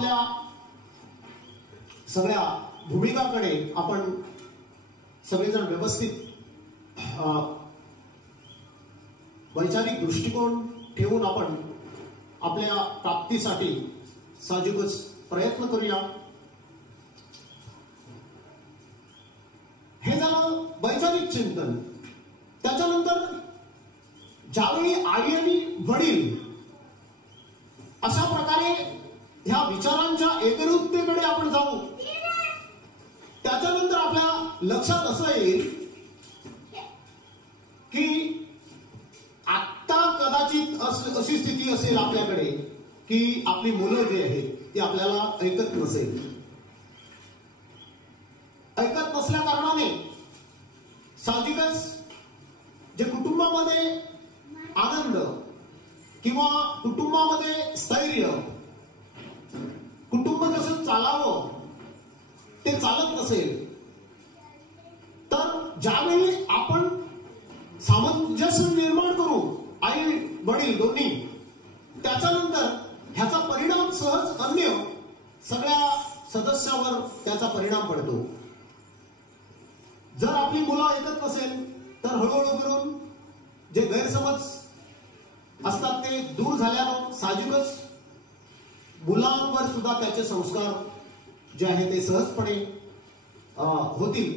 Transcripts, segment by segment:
आपल्या सगळ्या भूमिकाकडे आपण सगळेजण व्यवस्थित वैचारिक दृष्टिकोन ठेवून आपण आपल्या प्राप्तीसाठी साहजिकच प्रयत्न करूया. हे झालं वैचारिक चिंतन. त्याच्यानंतर ज्यावेळी आई आणि वडील अशा प्रकारे ह्या विचारांच्या एकरूपतेकडे आपण जाऊ, त्याच्यानंतर आपल्या लक्षात असं येईल की आता कदाचित अशी स्थिती असेल आपल्याकडे की आपली मुलं जी आहेत ती आपल्याला ऐकत नसेल. ऐकत नसल्या कारणाने साहजिकच जे कुटुंबामध्ये आनंद किंवा कुटुंबामध्ये स्थैर्य, कुटुंब कसं चालावं ते चालत नसेल, तर ज्यावेळी आपण सामंजस्य निर्माण करू आई वडील दोन्ही, त्याच्यानंतर ह्याचा परिणाम सहज अन्य सगळ्या सदस्यावर त्याचा परिणाम पडतो. जर आपली मुलं ऐकत नसेल तर हळूहळू करून जे गैरसमज असतात ते दूर झाल्यानं साहजिकच मुलांवर सुद्धा त्याचे संस्कार जे आहे ते सहजपणे होतील.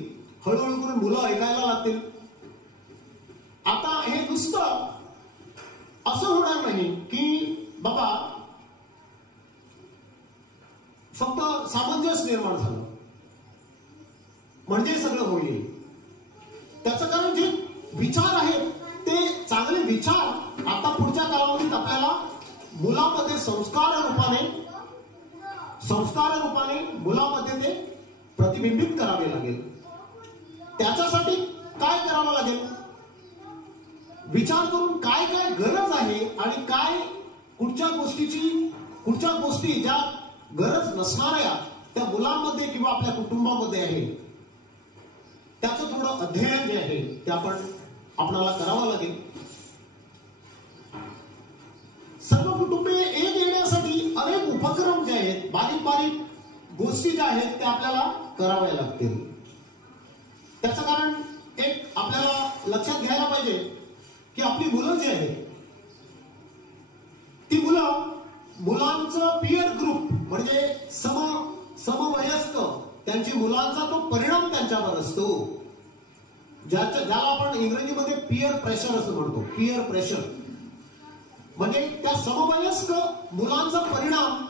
हळूहळू करून मुलं ऐकायला लागतील. आता हे नुसतं असं होणार नाही की बाबा फक्त सामंजस्य निर्माण झालं म्हणजे सगळं होईल. त्याचं कारण जे विचार आहेत ते चांगले विचार आता पुढच्या कालावधीत आपल्याला मुलामध्ये संस्कार रूपाने मुलामध्ये ते प्रतिबिंबित करावे लागेल. त्याच्यासाठी काय करावं लागेल? विचार करून काय काय गरज आहे आणि काय कुठच्या गोष्टी ज्या गरज नसणाऱ्या त्या मुलांमध्ये किंवा आपल्या कुटुंबामध्ये आहे, त्याचं थोडं अध्ययन जे आहे ते आपणाला करावं लागेल. सर्व कुटुंबे एक येण्यासाठी अनेक उपक्रम जे आहेत, बारीक बारीक गोष्टी ज्या आहेत त्या आपल्याला कराव्या लागतील. त्याचं कारण एक आपल्याला लक्षात घ्यायला पाहिजे की आपली मुलं जी आहेत ती मुलांचं पियर ग्रुप म्हणजे समवयस्क त्यांची मुलांचा तो परिणाम त्यांच्यावर असतो, ज्याला आपण इंग्रजीमध्ये पियर प्रेशर असं म्हणतो. पियर प्रेशर म्हणजे त्या समवयस्क मुलांचा परिणाम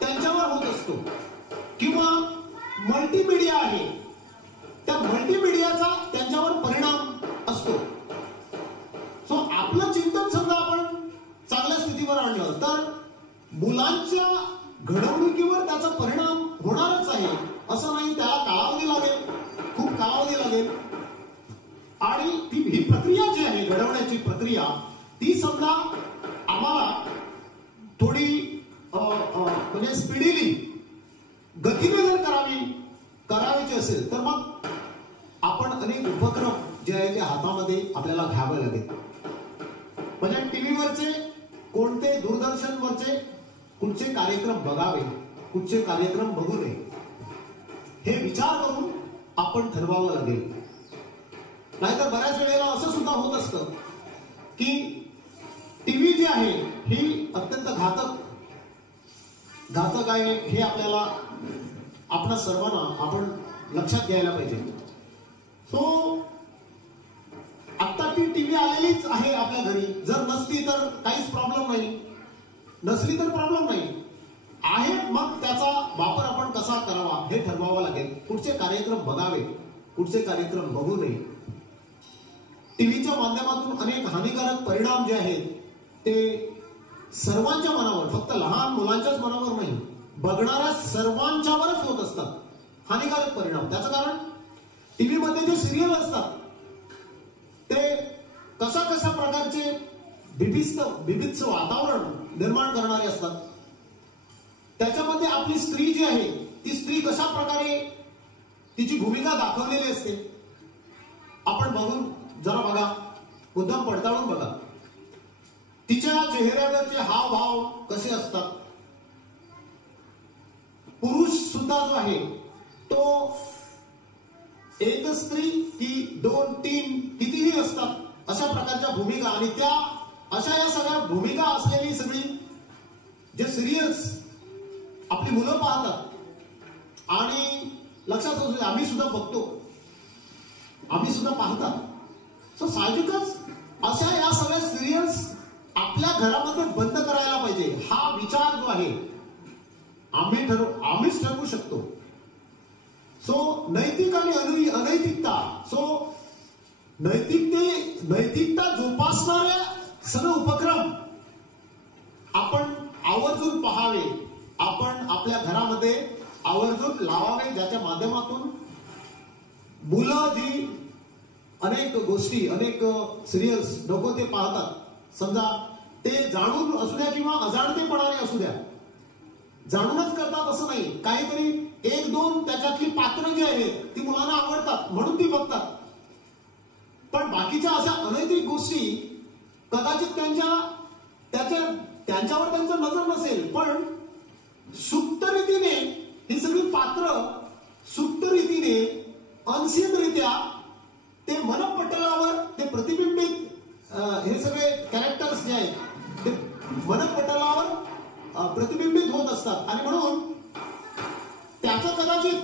त्यांच्यावर होत असतो. किंवा मल्टीमीडिया आहे त्या मल्टीमीडियाचा त्यांच्यावर परिणाम असतो. सो आपलं चिंतन समजा आपण चांगल्या स्थितीवर आणलं तर मुलांच्या घडवणुकीवर त्याचा परिणाम होणारच आहे. असं नाही, त्याला कालावधी लागेल, खूप कालावधी लागेल. आणि ही प्रक्रिया जी आहे घडवण्याची प्रक्रिया ती समजा आम्हाला थोडी म्हणजे स्पीडीली गतीने जर करायची असेल तर मग आपण अनेक उपक्रम जे आहे ते हातामध्ये आपल्याला घ्यावे लागेल. म्हणजे टीव्हीवरचे कोणते, दूरदर्शनवरचे कुठचे कार्यक्रम बघावे, कुठचे कार्यक्रम बघू नये, हे विचार करून आपण ठरवावं लागेल. नाहीतर बऱ्याच वेळेला असं सुद्धा होत असतं की टीव्ही जी आहे ही अत्यंत घातक आहे. हे आपल्या सर्वांना आपण लक्षात घ्यायला पाहिजे. सो आता ती टीव्ही आलेलीच आहे आपल्या घरी. जर नसली तर काहीच प्रॉब्लेम नाही, नसली तर प्रॉब्लेम नाही आहे. मग त्याचा वापर आपण कसा करावा हे ठरवावं लागेल. कुठचे कार्यक्रम बघावे, कुठचे कार्यक्रम बघू नये. टीव्हीच्या माध्यमातून अनेक हानिकारक परिणाम जे आहेत ते सर्वांच्या मनावर, फक्त लहान मुलांच्याच मनावर नाही, बघणाऱ्या सर्वांच्यावरच होत असतात हानिकारक परिणाम. त्याचं कारण टीव्ही मध्ये जे सिरियल असतात ते कशा प्रकारचे बिभत्स वातावरण निर्माण करणारे असतात. त्याच्यामध्ये आपली स्त्री जी आहे ती स्त्री कशा प्रकारे तिची भूमिका दाखवलेली असते आपण जरा बघा, मुद्दाम पडताळून बघा. तिच्या चेहऱ्यावरचे हावभाव कसे असतात, सुद्धा जो आहे तो एक स्त्री की 2, 3 कितीही असतात अशा प्रकारच्या भूमिका, आणि त्या अशा या सगळ्या भूमिका असलेली सगळी जे सिरियल्स आपली मुलं पाहतात आणि लक्षात असू दे आम्ही सुद्धा बघतो, आम्ही सुद्धा पाहतात. सो साहजिकच अशा या सगळ्या सिरियल्स आपल्या घरामध्ये बंद करायला पाहिजे. हा विचार जो आहे आम्हीच ठरवू शकतो. सो नैतिक आणि अनैतिकता, सो नैतिकता जोपासणाऱ्या सगळे उपक्रम आपण आवर्जून पहावे, आपण आपल्या घरामध्ये आवर्जून लावावे, ज्याच्या माध्यमातून मुलं जी अनेक गोष्टी अनेक सिरियल्स नको ते पाहतात, समजा ते जाणून असू द्या किंवा अजाणतेपणाने असू द्या, जाणूनच करतात असं नाही, काहीतरी 1-2 त्याच्यातली पात्र जी आहेत ती मुलांना आवडतात म्हणून ती बघतात. पण बाकीच्या अशा अनैतिक गोष्टी कदाचित त्यांच्यावर त्यांचं नजर नसेल, पण सुप्त रीतीने ही सगळी पात्र सुप्त रीतीने अनसीनरित्या ते मनपटलावर ते प्रतिबिंबित हे सगळे कॅरेक्टर्स जे आहेत ते मनपटलावर प्रतिबिंबित होत असतात. आणि म्हणून त्याचं कदाचित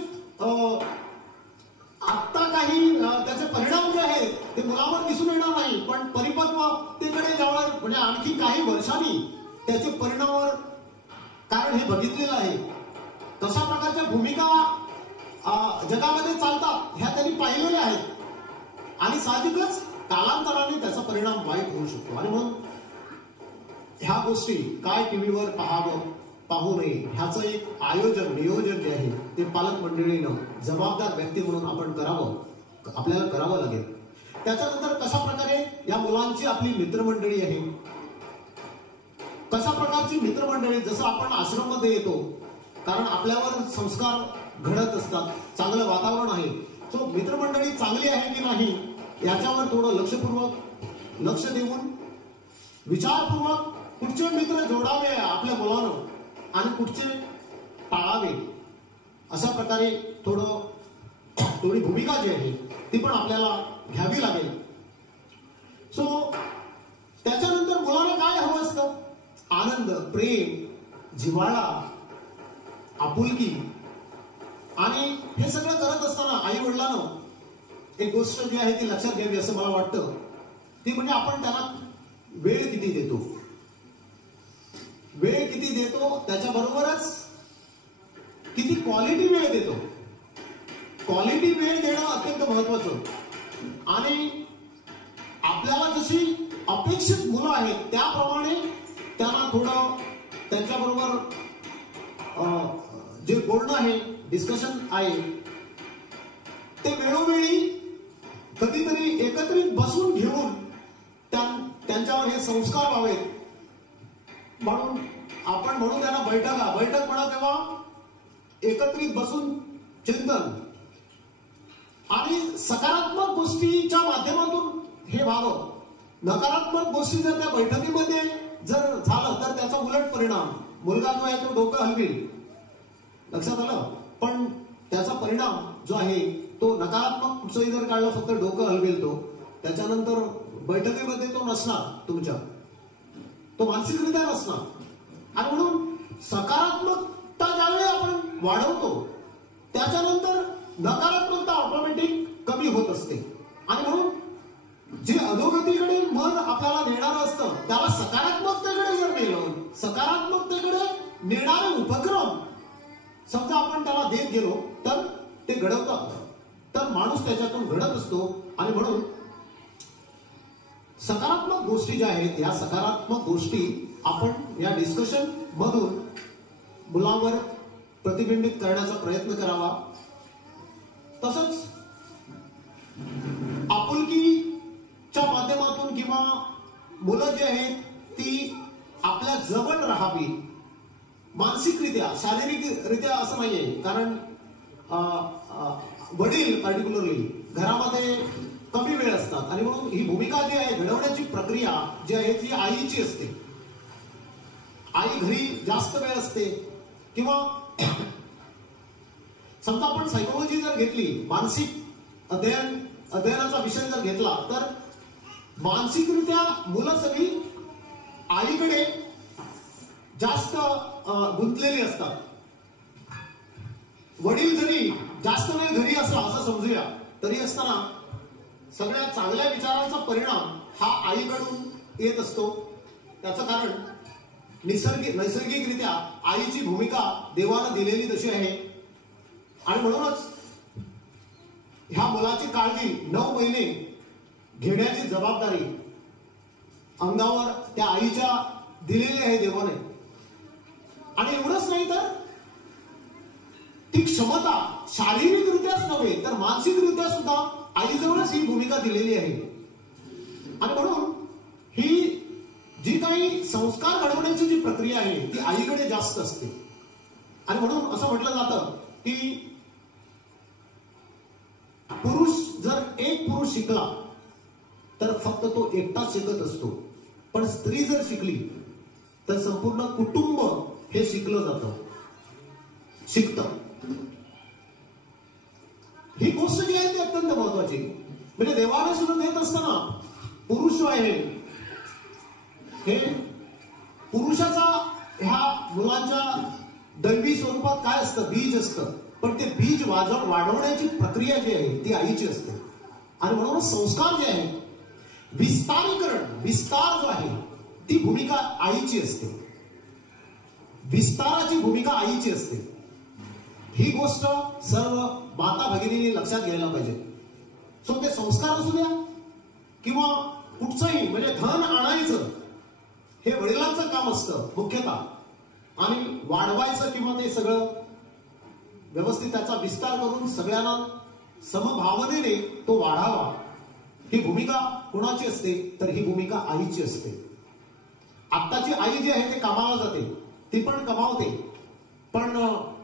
आत्ता काही त्याचे परिणाम जे आहेत ते मुलावर दिसून येणार नाही, पण परिपक्वतेकडे ज्यावेळेस म्हणजे आणखी काही वर्षांनी त्याचे परिणामावर, कारण हे बघितलेलं आहे कशा प्रकारच्या भूमिका जगामध्ये चालतात ह्या त्यांनी पाहिलेल्या आहेत, आणि साहजिकच कालांतराने त्याचा परिणाम वाईट होऊ शकतो. आणि म्हणून ह्या गोष्टी काय टीव्हीवर पाहू नये ह्याचं एक नियोजन जे आहे ते पालक मंडळीनं जबाबदार व्यक्ती म्हणून आपण आपल्याला करावं लागेल. त्याच्यानंतर कशा प्रकारे या मुलांची आपली मित्रमंडळी आहे, कशा प्रकारची मित्रमंडळी, जसं आपण आश्रममध्ये येतो कारण आपल्यावर संस्कार घडत असतात, चांगलं वातावरण आहे, सो मित्रमंडळी चांगली आहे की नाही याच्यावर थोडं लक्ष देऊन विचारपूर्वक कुठचे मित्र जोडावे आपल्या मुलांना आणि कुठचे टाळावे, अशा प्रकारे थोडी भूमिका जी आहे ती पण आपल्याला घ्यावी लागेल. सो त्याच्यानंतर मुलाला काय हवं असतं, आनंद, प्रेम, जिव्हाळा, आपुलकी, आणि हे सगळं करत असताना आई वडिलांना एक गोष्ट जी आहे ती लक्षात घ्यावी असं मला वाटतं, ती म्हणजे आपण त्यांना वेळ किती देतो त्याच्याबरोबरच किती क्वालिटी वेळ देतो. क्वालिटी वेळ देणं अत्यंत महत्वाचं, आणि आपल्याला जशी अपेक्षित मुलं आहेत त्याप्रमाणे त्यांना थोडं त्यांच्याबरोबर जे बोलणं आहे, डिस्कशन आहे, ते वेळोवेळी कधीतरी एकत्रित बसून घेऊन त्यांच्यावर हे संस्कार व्हावेत. म्हणून आपण म्हणू त्यांना बैठक म्हणा तेव्हा एकत्रित बसून चिंतन आणि सकारात्मक गोष्टीच्या माध्यमातून हे व्हावं. नकारात्मक गोष्टी जर त्या बैठकीमध्ये जर झालं तर त्याचा उलट परिणाम, मुलगा जो आहे तो डोकं हलवेल, लक्षात आलं, पण त्याचा परिणाम जो आहे तो नकारात्मक कुठचंही जर काढलं फक्त डोकं हलवेल, तो त्याच्यानंतर बैठकीमध्ये तो नसणार, तुमच्या तो मानसिकरित्या नसणार. आणि म्हणून सकारात्मकता ज्यावेळी आपण वाढवतो त्याच्यानंतर नकारात्मकता ऑटोमॅटिक कमी होत असते. आणि म्हणून जे अधोगतीकडे मन आपल्याला नेणारं असतं त्याला सकारात्मकतेकडे जर नेलं, सकारात्मकतेकडे नेणारे उपक्रम समजा आपण त्याला देत गेलो तर ते घडवतात, तर माणूस त्याच्यातून घडत असतो. आणि म्हणून सकारात्मक गोष्टी ज्या आहेत या सकारात्मक गोष्टी आपण या डिस्कशन मधून मुलांवर प्रतिबिंबित करण्याचा प्रयत्न करावा. तसंच आपुलकीच्या माध्यमातून किंवा मुलं जी आहेत ती आपल्या जवळ राहावी, मानसिकरित्या, शारीरिकरित्या असं नाहीये, कारण वडील पर्टिक्युलरली घरामध्ये कमी वेळ असतात आणि म्हणून ही भूमिका जी आहे घडवण्याची प्रक्रिया जी आहे ती आईची असते. आई घरी जास्त वेळ असते किंवा समजा आपण सायकोलॉजी जर घेतली, मानसिक अध्ययनाचा विषय जर घेतला, तर मानसिकरित्या मुलं सगळी आईकडे जास्त गुंतलेली असतात. वडील जरी जास्त वेळ घरी असला असं समजूया, तरी असताना सगळ्या चांगल्या विचारांचा परिणाम हा आईकडून येत असतो. त्याचं कारण नैसर्गिकरित्या आईची भूमिका देवानं दिलेली तशी आहे. आणि म्हणूनच ह्या मुलाची काळजी 9 महिने घेण्याची जबाबदारी अंगावर त्या आईच्या दिलेली आहे देवाने. आणि एवढंच नाही तर ती क्षमता शारीरिकरित्याच नव्हे तर मानसिकरित्या सुद्धा आईजवळच ही भूमिका दिलेली आहे. आणि म्हणून ही जी काही संस्कार घडवण्याची जी प्रक्रिया आहे ती आईकडे जास्त असते. आणि म्हणून असं म्हटलं जातं की एक पुरुष शिकला तर फक्त तो एकटाच शिकत असतो, पण स्त्री जर शिकली तर संपूर्ण कुटुंब हे शिकलं शिकतं. ही गोष्ट जी आहे ती अत्यंत महत्वाची. म्हणजे देवाने सुद्धा देत असताना पुरुष जो आहे हे पुरुषाचा ह्या मुलांच्या दैवी स्वरूपात काय असतं, बीज असतं. पण ते बीज वाढवण्याची प्रक्रिया जी आहे ती आईची असते. आणि म्हणून संस्कार जे आहे, विस्तार जो आहे ती भूमिका आईची असते. विस्ताराची भूमिका आईची असते. ही गोष्ट सर्व माता भगिनींनी लक्षात घ्यायला पाहिजे. सो ते संस्कार असू द्या किंवा कुठचंही, म्हणजे धन आणायचं हे वडिलांचं काम असतं मुख्यतः, आणि वाढवायचं किंवा ते सगळं व्यवस्थित त्याचा विस्तार करून सगळ्यांना समभावनेने तो वाढावा, ही भूमिका कोणाची असते तर ही भूमिका आईची असते. आत्ताची आई जी आहे ते कामाला जाते, ती पण कमावते, पण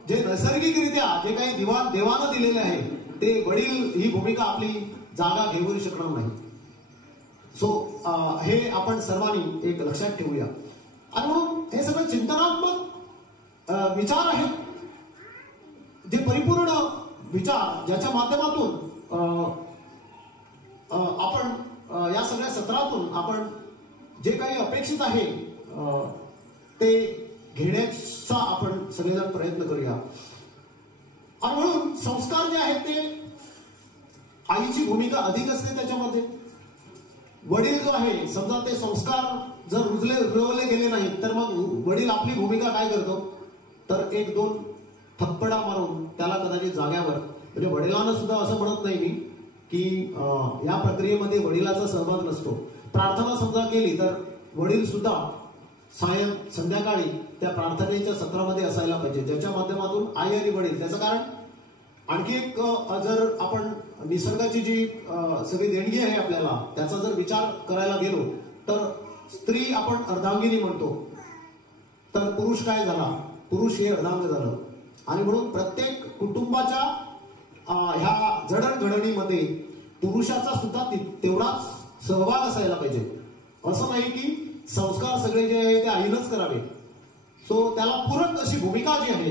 जे नैसर्गिकरित्या जे काही देवानं दिलेले आहे ते वडील ही भूमिका आपली जागा घेऊ शकणार नाही. सो हे आपण सर्वांनी एक लक्षात ठेवूया. आणि म्हणून हे सगळं चिंतनात्मक विचार आहेत, जे परिपूर्ण विचार ज्याच्या माध्यमातून आपण या सगळ्या सत्रातून आपण जे काही अपेक्षित आहे ते घेण्याचा आपण सगळेजण प्रयत्न करूया. आणि म्हणून संस्कार जे आहेत ते आईची भूमिका अधिक असते त्याच्यामध्ये. वडील जो आहे, समजा ते संस्कार जर रुजवले गेले नाहीत तर मग वडील आपली भूमिका काय करतो तर 1-2 थप्पडा मारून त्याला कदाचित जाग्यावर, म्हणजे वडिलांना सुद्धा असं म्हणत नाही मी की या प्रक्रियेमध्ये वडिलाचा सहभाग नसतो. प्रार्थना समजा केली तर वडील सुद्धा संध्याकाळी त्या प्रार्थनेच्या सत्रामध्ये असायला पाहिजे, ज्याच्या माध्यमातून आई आणि वडील. त्याचं कारण आणखी एक, जर आपण निसर्गाची जी सगळी देणगी आहे आपल्याला त्याचा जर विचार करायला गेलो तर स्त्री आपण अर्धांगिनी म्हणतो, तर पुरुष काय झाला, पुरुष हे अर्धांग झालं. आणि म्हणून प्रत्येक कुटुंबाच्या ह्या जडणघडणीमध्ये पुरुषाचा सुद्धा तेवढाच सहभाग असायला पाहिजे. असं नाही की संस्कार सगळे जे आहे ते आईनच करावे. सो त्याला पूरक अशी भूमिका जी आहे,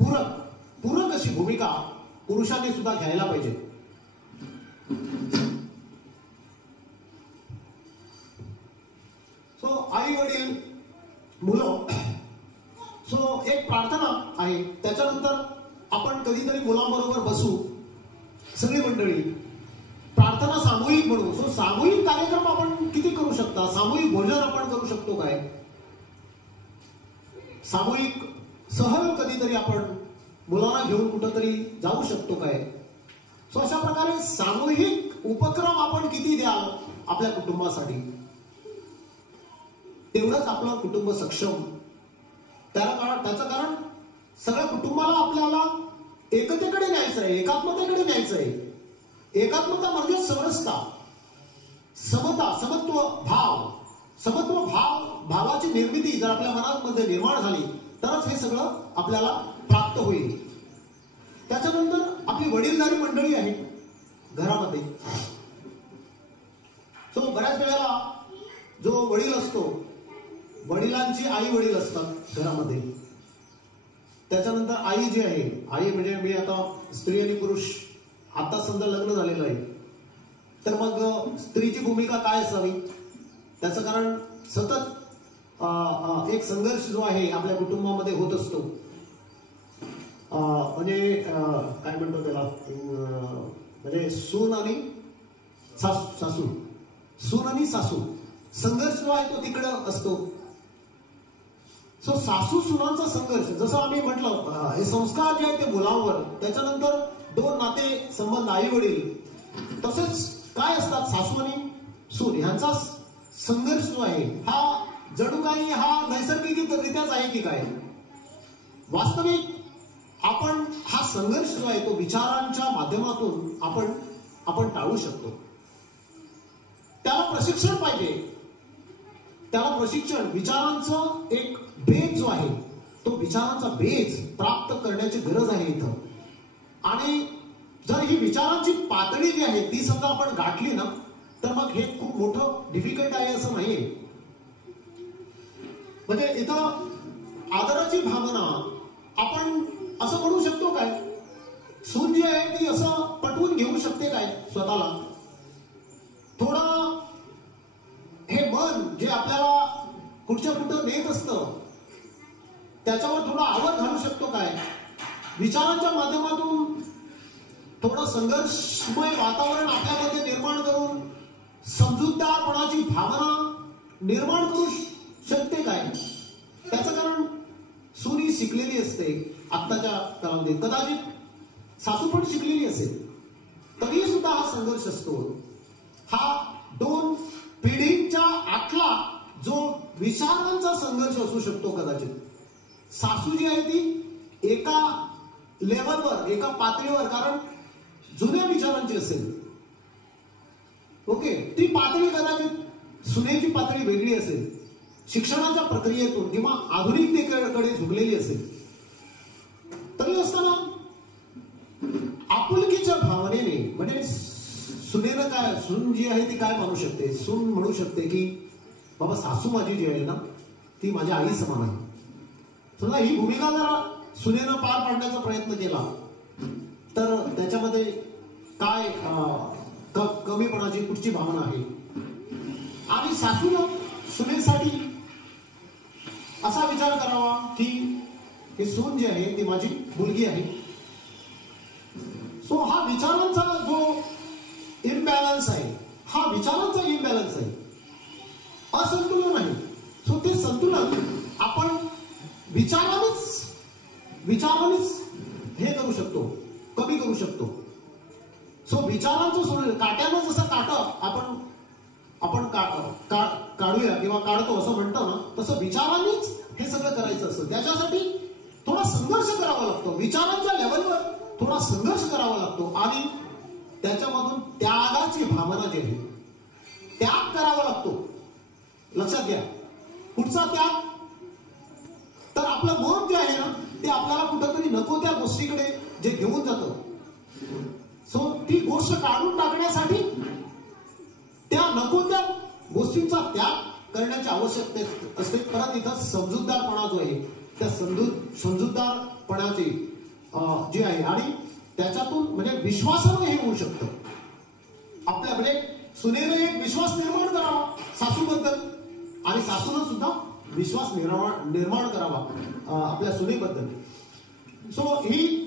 पूरक अशी भूमिका पुरुषांनी सुद्धा घ्यायला पाहिजे. सो आई वडील मुलं, सो एक प्रार्थना आहे. त्याच्यानंतर आपण कधीतरी मुलांबरोबर बसू सगळी मंडळी, प्रार्थना सामूहिक म्हणू. सो सामूहिक कार्यक्रम आपण किती करू शकता, सामूहिक भोजन आपण करू शकतो काय, सामूहिक सहल कधीतरी आपण मुलांना घेऊन कुठंतरी जाऊ शकतो काय. सो अशा प्रकारे सामूहिक उपक्रम आपण किती द्याल आपल्या कुटुंबासाठी, तेवढंच आपलं कुटुंब सक्षम. त्याचं कारण सगळ्या कुटुंबाला आपल्याला एकतेकडे न्यायचं आहे, एकात्मतेकडे न्यायचं आहे. एकात्मता म्हणजे समरसता, समता, समत्व भावाची निर्मिती जर आपल्या मनामध्ये निर्माण झाली तरच हे सगळं आपल्याला प्राप्त होईल. त्याच्यानंतर आपली वडीलधारी मंडळी आहे घरामध्ये. सो बऱ्याच वेळेला जो वडील असतो, वडिलांची आई वडील असतात घरामध्ये, त्याच्यानंतर आई जी आहे, आई म्हणजे मी आता स्त्री आणि पुरुष आता समजा लग्न झालेलं आहे, तर मग स्त्रीची भूमिका काय असावी? त्याचं कारण सतत एक संघर्ष जो आहे आपल्या कुटुंबामध्ये होत असतो. म्हणजे काय म्हणतो त्याला, म्हणजे सून आणि सासू, सून आणि सासू संघर्ष जो आहे तो तिकडं असतो. सो सासू सुनांचा संघर्ष, जसं आम्ही म्हटलं, हे संस्कार जे आहे ते मुलांवर, त्याच्यानंतर दोन नाते संबंध आई वडील, तसेच काय असतात सासू आणि सून ह्यांचा संघर्ष जो आहे हा जणू काही हा नैसर्गिकरित्याच आहे की काय? वास्तविक आपण हा संघर्ष जो आहे तो विचारांच्या माध्यमातून आपण टाळू शकतो. त्याला प्रशिक्षण पाहिजे. त्याला प्रशिक्षण, विचारांचं एक बेज जो आहे तो विचारांचा बेज प्राप्त करण्याची गरज आहे इथं. आणि जर ही विचारांची पातळी जी आहे ती समजा आपण गाठली ना, तर मग हे खूप मोठं डिफिकल्ट आहे असं नाहीये. म्हणजे इथं आदराची भावना आपण असं म्हणू शकतो काय, सून जी आहे ती असं पटवून घेऊ शकते काय स्वतःला? थोडं हे मन जे आपल्याला कुठच्या कुठं नेत असतं त्याच्यावर थोडा आवर घालू शकतो काय? विचारांच्या माध्यमातून थोडं संघर्षमय वातावरण आपल्यामध्ये निर्माण करून समजूतदारपणाची भावना निर्माण करू शकते काय? त्याचं कारण सून ही शिकलेली असते आत्ताच्या काळामध्ये, कदाचित सासू पण शिकलेली असेल, तरी सुद्धा हा संघर्ष असतो. हा दोन पिढींच्या आतला जो विचारांचा संघर्ष असू शकतो. कदाचित सासू जी आहे ती एका लेवलवर, एका पातळीवर, कारण जुन्या विचारांची असेल, ओके, ती पातळी कदाचित सुनेची पातळी वेगळी असेल, शिक्षणाच्या प्रक्रियेतून किंवा आधुनिकतेकडे झुकलेली असेल. तरी असताना आपुलकीच्या भावनेने, म्हणजे सुनेनं काय, सून जी आहे ती काय म्हणू शकते? सून म्हणू शकते की बाबा सासू माझी जी आहे ना ती माझ्या आई समान आहे. समजा ही भूमिका जर सुनेनं पार पाडण्याचा प्रयत्न केला तर त्याच्यामध्ये काय कमीपणाची कुठची भावना आहे? आणि सासूनं सुनेसाठी असा विचार करावा की ही सून जी आहे ती माझी मुलगी आहे. सो हा विचारांचा जो इम्बॅलन्स आहे, हा विचारांचा इम्बॅलन्स आहे, असंतुलन आहे. सो ते संतुलन आपण विचारानेच हे करू शकतो, कमी करू शकतो. सो विचारांचं काट्यानं जसं काटं आपण काढूया किंवा काढतो असं म्हणतो ना, तसं विचारांनीच हे सगळं करायचं असतं. त्याच्यासाठी थोडा संघर्ष करावा लागतो, विचारांच्या लेवलवर थोडा संघर्ष करावा लागतो. आणि त्याच्यामधून त्यागाची भावना जी आहे, त्याग करावा लागतो. लक्षात घ्या, कुठचा त्याग? तर आपलं मन जे आहे ना ते आपल्याला कुठंतरी नको त्या गोष्टीकडे जे घेऊन जातं. सो ती गोष्ट काढून टाकण्यासाठी त्या नको त्या गोष्टींचा त्याग करण्याची आवश्यकता असते. परत इथं समजूतदारपणा जो आहे त्या समजूतदारपणाची जी आहे, आणि त्याच्यातून म्हणजे विश्वासानं हे होऊ शकतं. आपल्या म्हणजे सुनेनं एक विश्वास निर्माण करावा सासूबद्दल, आणि सासूनं सुद्धा विश्वास निर्माण करावा आपल्या सुनेबद्दल. सो ही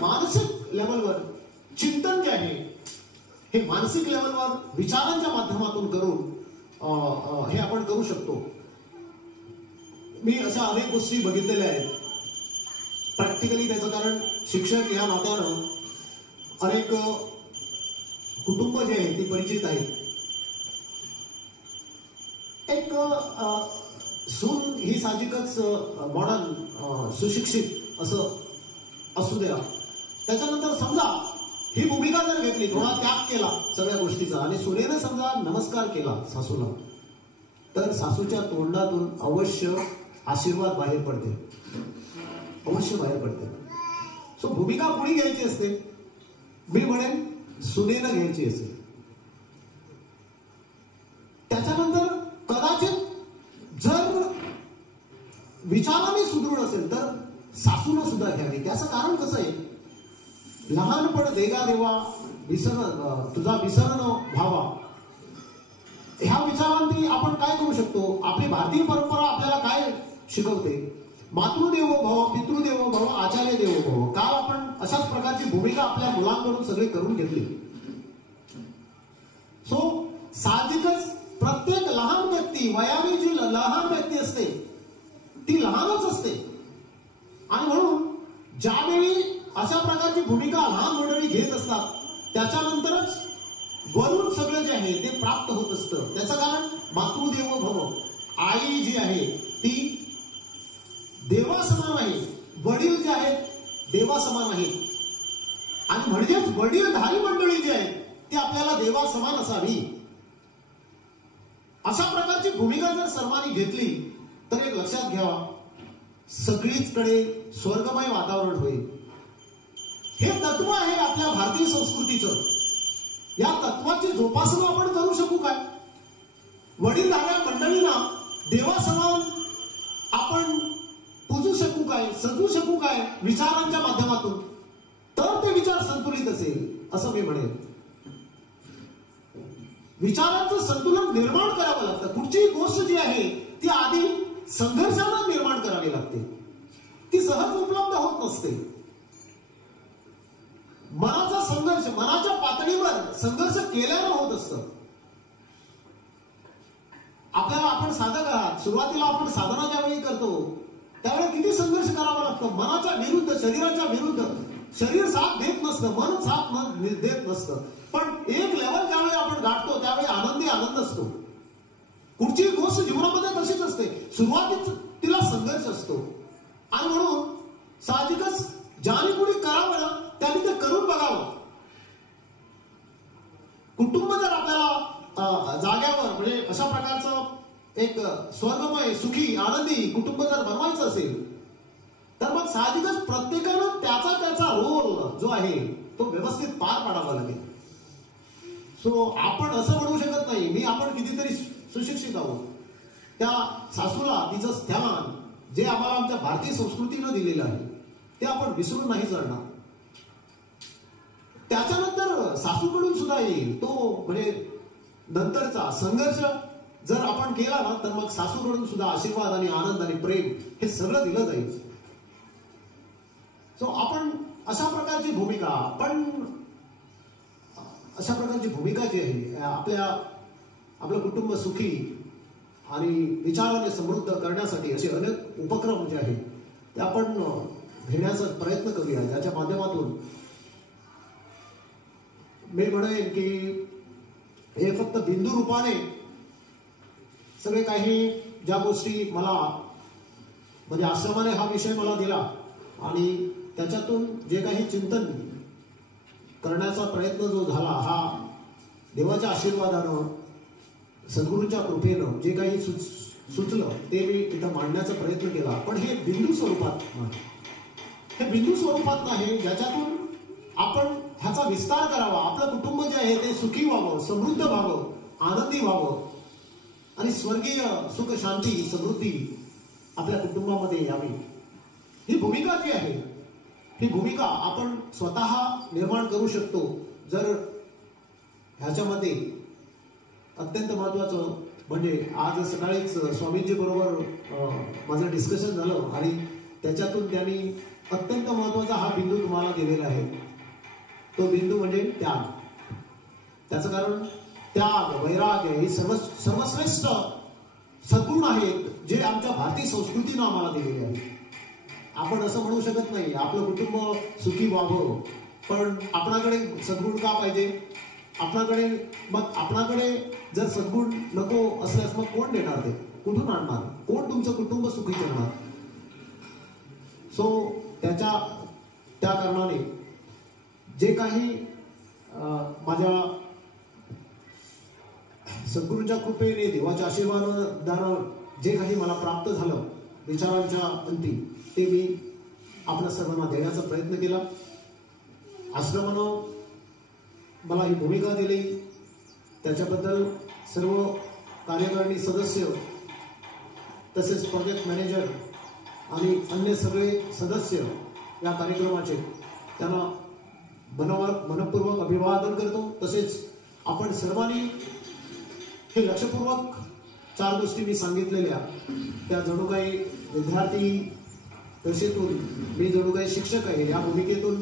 मानसिक लेवलवर चिंतन जे आहे हे मानसिक लेवलवर विचारांच्या माध्यमातून करून हे आपण करू शकतो. मी अशा अनेक गोष्टी बघितलेल्या आहेत प्रॅक्टिकली. त्याचं कारण शिक्षक या नात्यानं अनेक कुटुंब जे आहे ती परिचित आहेत. एक सून ही साहजिकच मॉडर्न सुशिक्षित असं असू द्या. त्याच्यानंतर समजा ही भूमिका जर घेतली, थोडा त्याग केला सगळ्या गोष्टीचा, आणि सुनेनं समजा नमस्कार केला सासूला, तर सासूच्या तोंडातून अवश्य आशीर्वाद बाहेर पडते, अवश्य बाहेर पडते. सो भूमिका कोणी घ्यायची असते? मी म्हणेन सुनेनं घ्यायची असते. त्याच्यानंतर कदाचित जर विचाराने सुदृढ असेल तर सासूनं सुद्धा घ्यावी. त्याचं कारण कसं आहे, लहानपण देगा देवा तुझा विसरण व्हावा, ह्या विचारांनी आपण काय करू शकतो. आपली भारतीय परंपरा आपल्याला काय शिकवते, मातृदेवो भव, पितृदेवो भव, आचार्य देवो भव. काल आपण अशाच प्रकारची भूमिका आपल्या मुलांकडून सगळी करून घेतली. सो साहजिकच प्रत्येक लहान व्यक्ती, वयाने जी लहान व्यक्ती असते ती लहानच असते. आणि म्हणून ज्यावेळी अशा प्रकारची भूमिका लहान मंडळी घेत असतात, त्याच्यानंतरच वरून सगळं जे आहे ते प्राप्त होत असतं. त्याचं कारण मातृदेवो भव, आई जी आहे ती देवासमान आहे, वडील जे आहेत देवासमान आहेत. आणि म्हणजेच वडीलधारी मंडळी जी आहेत ती आपल्याला देवासमान असावी. अशा प्रकारची भूमिका जर सर्वांनी घेतली तर एक लक्षात घ्यावा, सगळीचकडे स्वर्गमय वातावरण होईल. हे तत्व आहे आपल्या भारतीय संस्कृतीचं. या तत्वाची जोपासना आपण करू शकू काय? वडीलधाऱ्या मंडळींना देवासमान आपण पूजू शकू काय, सजू शकू काय विचारांच्या माध्यमातून? तर ते विचार संतुलित असेल असं मी म्हणेन. विचारांचं संतुलन निर्माण करावं लागतं. कुठचीही गोष्ट जी आहे ती आधी संघर्षाला निर्माण करावी लागते. ती सहज उपलब्ध होत नसते. मनाचा संघर्ष, मनाच्या पातळीवर संघर्ष केल्यानं होत असतं. आपल्याला, आपण साधक आहात, सुरुवातीला आपण साधना ज्यावेळी करतो त्यावेळी किती संघर्ष करावा लागतो. मनाच्या विरुद्ध, शरीराच्या विरुद्ध. शरीर साथ देत नसतं, मन साथ देत नसतं. पण एक लेवल ज्यावेळी आपण गाठतो त्यावेळी आनंदी आनंद असतो. कुठचीही गोष्ट जीवनामध्ये तशीच असते, सुरुवातीच तिला संघर्ष असतो. आणि म्हणून साहजिकच ज्याने कोणी करावं ना त्यांनी ते करून बघावं. कुटुंब जर आपल्याला जाग्यावर म्हणजे अशा प्रकारचं एक स्वर्गमय, सुखी, आनंदी कुटुंब जर बनवायचं असेल तर मग साहजिकच प्रत्येकानं त्याचा रोल जो आहे तो व्यवस्थित पार पाडावा लागेल. सो आपण असं म्हणू शकत नाही मी आपण कितीतरी सुशिक्षित आहोत, त्या सासूला तिचं स्थान जे आम्हाला आमच्या भारतीय संस्कृतीनं दिलेलं आहे ते आपण विसरून नाही चालणार. त्याच्यानंतर सासूकडून सुद्धा येईल तो, म्हणजे नंतरचा संघर्ष जर आपण केला ना तर मग सासूकडून सुद्धा आशीर्वाद आणि आनंद आणि प्रेम हे सगळं दिलं जाईल. सो आपण अशा प्रकारची भूमिका, पण अशा प्रकारची भूमिका जी आहे आपलं कुटुंब सुखी आणि विचाराने समृद्ध करण्यासाठी असे अनेक उपक्रम जे आहेत ते आपण घेण्याचा प्रयत्न करूया. ज्याच्या माध्यमातून मी म्हणेन की हे फक्त बिंदू रूपाने सगळे काही ज्या गोष्टी मला, म्हणजे आश्रमाने हा विषय मला दिला आणि त्याच्यातून जे काही चिंतन करण्याचा प्रयत्न जो झाला, हा देवाच्या आशीर्वादानं, सद्गुरूंच्या कृपेनं जे काही सुचलं ते मी इथं मांडण्याचा प्रयत्न केला. पण हे बिंदू स्वरूपात नाही, ज्याच्यातून आपण ह्याचा विस्तार करावा. आपलं कुटुंब जे आहे ते सुखी व्हावं, समृद्ध व्हावं, आनंदी व्हावं आणि स्वर्गीय सुख, शांती, समृद्धी आपल्या कुटुंबामध्ये यावी. ही भूमिका जी आहे ही भूमिका आपण स्वतः निर्माण करू शकतो जर ह्याच्यामध्ये अत्यंत महत्वाचं म्हणजे आज सकाळीच स्वामींजी बरोबर माझं डिस्कशन झालं आणि त्याच्यातून त्यांनी अत्यंत महत्वाचा हा बिंदू तुम्हाला दिलेला आहे. तो बिंदू म्हणजे त्याग. त्याचं कारण त्याग, वैराग्य हे सर्वश्रेष्ठ सद्गुण आहेत जे आमच्या भारतीय संस्कृतीनं आम्हाला दिलेले आहेत. आपण असं म्हणू शकत नाही आपलं कुटुंब सुखी व्हावं, पण आपणाकडे सद्गुण का पाहिजे? आपणाकडे जर सद्गुण नको असल्यास मग कोण देणार ते? कुठून आणणार? कोण तुमचं कुटुंब सुखी करणार? सो त्या कारणाने जे काही माझ्या सद्गुरूंच्या कृपेने, देवाच्या आशीर्वादानं जे काही मला प्राप्त झालं विचारांच्या अंती, ते मी आपल्या सर्वांना देण्याचा प्रयत्न केला. आश्रमानं मला ही भूमिका दिली त्याच्याबद्दल सर्व कार्यकारिणी सदस्य तसेच प्रोजेक्ट मॅनेजर आणि अन्य सगळे सदस्य या कार्यक्रमाचे त्यांना मनपूर्वक अभिवादन करतो। तसेच आपण सर्वांनी हे लक्षपूर्वक 4 गोष्टी मी सांगितलेल्या त्या जणू काही विद्यार्थी दशेतून मी जणू काही शिक्षक आहे या भूमिकेतून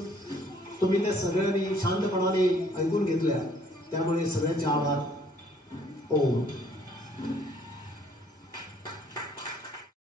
तुम्ही त्या सगळ्यांनी शांतपणाने ऐकून घेतल्या, त्यामुळे सगळ्यांचे आभार। ओम।